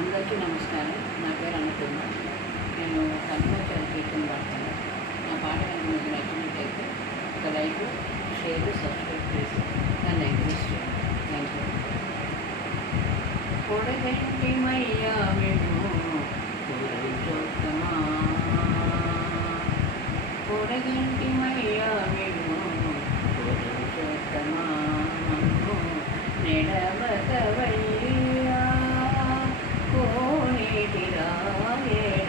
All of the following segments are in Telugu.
అందరికీ నమస్కారం. నా పేరు అన్నపూర్ణ. నేను హనుమాచార్య కీర్తన పాడతాను. నా పాట కనుక మీకు నచ్చినట్టయితే ఒక లైక్, షేర్, సబ్స్క్రైబ్ చేసి నన్ను ఎంకరేజ్ చేయండి. Thank you. కొడగంటి మయ్యా మేము పురుషోత్తమా, కొడగంటి మయ్యా మేము పురుషోత్తమా, నెడవకవయ్యా కోనేటి రాయేడ,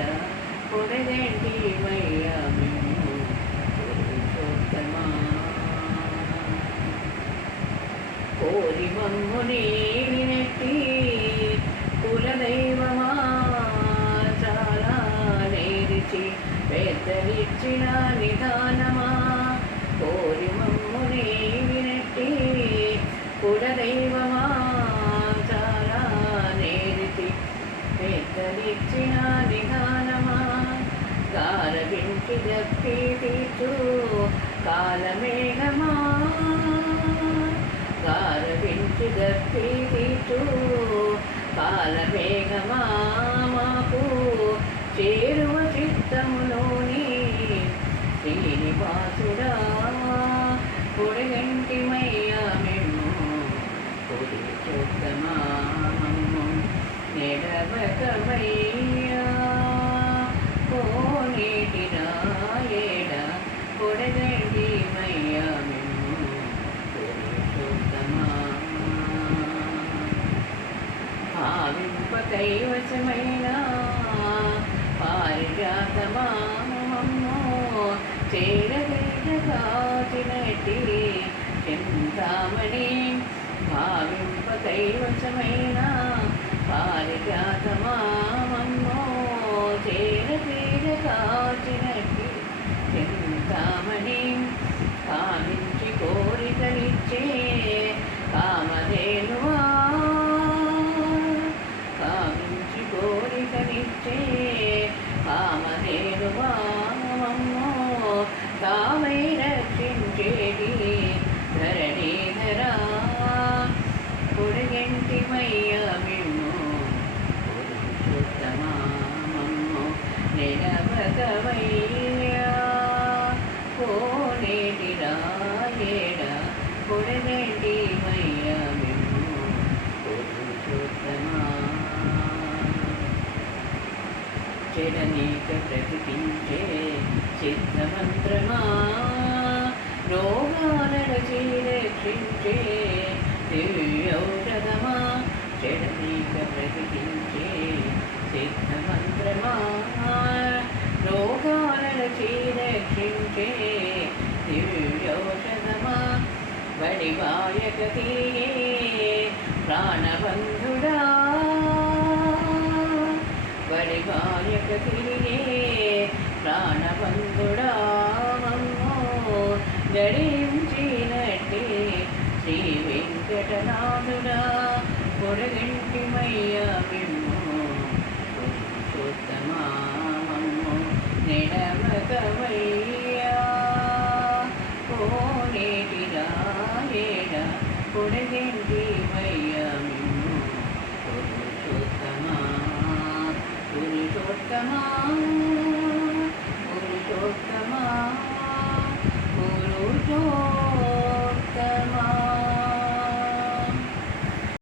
కొడగంటి మయ్యా మేము పురుషోత్తమా, కోరి మమ్ముని వినట్టి కులదైవమా, చాలా నేరిచి పెద్దలిచ్చిన నిదానమా, కోరి మమ్ముని వినట్టి కులదైవమా, చాలా నేరిచి పెద్దలిచ్చిన నిదానమా, గారవించి దప్పి తీర్చు కాలమేఘమా, గారవించి దప్పి తీర్చు కాలమేఘమా, మాకు చేరువ చిత్తములోని శ్రీనివాసుడా, కొడగంటి మయ్యా మేము పురుషోత్తమా, నెడవకవయ్యా కోనేటి రాయేడ, కొడగంటి మయ్యా మేము పురుషోత్తమా, భావింప కైవశమైన పారిజాతమా, చేరవేటగాచినట్టి చింతామణి, భావింప కైవశమైన పారిజాతమా, చేరవేటగాచినట్టి చింతామణి, కామించి కోరికలిచ్చే కామధేనువా, కామించి కోరికలిచ్చే కామధేనువా, తామై రక్షించేది ధరణీధరా, కొడగంటి మయ్యా మేము పురుషోత్తమా, నెడవకవయ్యా కోనేటి రాయేడ, కొడగంటి మయ్యా మేము పురుషోత్తమా, చెడనీక ప్రతిపించే సిద్ధమంత్రమా, రోగాలడచి రక్షించే దివ్యౌషధమా, చెడనీక ప్రతిపించే సిద్ధమంత్రమా, రోగాలడచి రక్షించే దివ్యౌషధమా, వడివాయక తీయే ప్రాణబంధుడా, వడివాయక తీయే ప్రాణబంధుడా, గడించినట్టే శ్రీ వెంకటనాథుడా, కొడగంటి మయ్యా మేము పురుషోత్తమా, నెడవకవయ్యా కోనేటి రాయేడ, కొడగంటి మయ్యా.